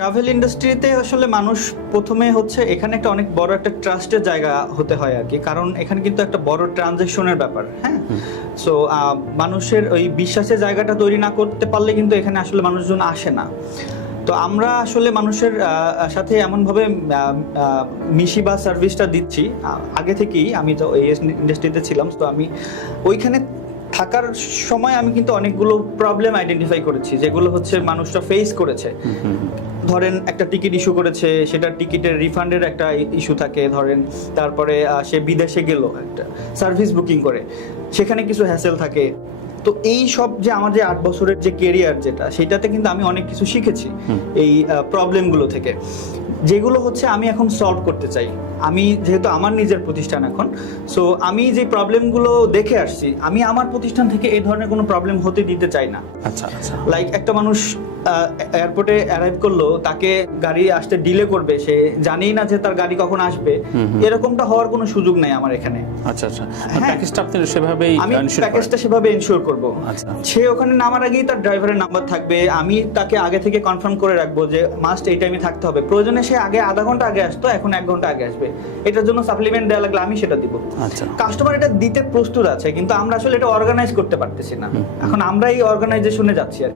Travel ইন্ডাস্ট্রিতে আসলে মানুষ প্রথমে হচ্ছে এখানে একটা অনেক বড় একটা ট্রাস্টের জায়গা হতে হয় আর কি, কারণ এখানে কিন্তু একটা বড় ট্রানজ্যাকশনের ব্যাপার। হ্যাঁ, সো মানুষের ওই বিশ্বাসের জায়গাটা তৈরি না করতে পারলে কিন্তু এখানে আসলে মানুষজন আসে না। তো আমরা আসলে মানুষের সাথে এমনভাবে মিশি বা সার্ভিসটা দিচ্ছি আগে থেকেই। আমি তো এই ইন্ডাস্ট্রিতে ছিলাম, তো আমি ওইখানে থাকার সময় আমি কিন্তু অনেকগুলো প্রবলেম আইডেন্টিফাই করেছি, যেগুলো হচ্ছে মানুষরা ফেস করেছে। ধরেন একটা টিকিট ইস্যু করেছে, সেটার টিকিটের রিফান্ডের একটা ইস্যু থাকে ধরেন, তারপরে সে বিদেশে গেল একটা সার্ভিস বুকিং করে, সেখানে কিছু হ্যাসেল থাকে। তো এই সব যে আমার যে 8 বছরের যে কেরিয়ার যেটা, সেটাতে কিন্তু আমি অনেক কিছু শিখেছি এই প্রবলেমগুলো থেকে, যেগুলো হচ্ছে আমি এখন সলভ করতে চাই। আমি যেহেতু আমার নিজের প্রতিষ্ঠান এখন, সো আমি যে প্রবলেমগুলো দেখে আসছি, আমি আমার প্রতিষ্ঠান থেকে এই ধরনের কোনো প্রবলেম হতে দিতে চাই না। আচ্ছা আচ্ছা। লাইক একটা মানুষ এয়ারপোর্টে অ্যারাইভ করলো, তাকে গাড়ি আসতে ডিলে করবে, সে জানেই না যে তার গাড়ি কখন আসবে, এরকমটা হওয়ার কোনো সুযোগ নাই আমার এখানে। আচ্ছা আচ্ছা, প্যাকেজটা আপনি সেভাবেই আমি প্যাকেজটা সেভাবে এনশিওর করব। আচ্ছা, সে ওখানে নামার আগেই তার ড্রাইভারের নাম্বার থাকবে, আমি তাকে আগে থেকে কনফার্ম করে রাখবো যে মাস্ট এই টাইমে থাকতে হবে। প্রয়োজনে সে আগে আধা ঘন্টা আগে আসতো, এখন 1 ঘন্টা আগে আসবে। এটার জন্য সাপ্লিমেন্ট দেওয়া লাগলে আমি সেটা দিব। আচ্ছা, কাস্টমার এটা দিতে প্রস্তুত আছে, কিন্তু আমরা আসলে এটা অর্গানাইজ করতে পারতেছি না। এখন আমরা এই অর্গানাইজেশনে যাচ্ছি আর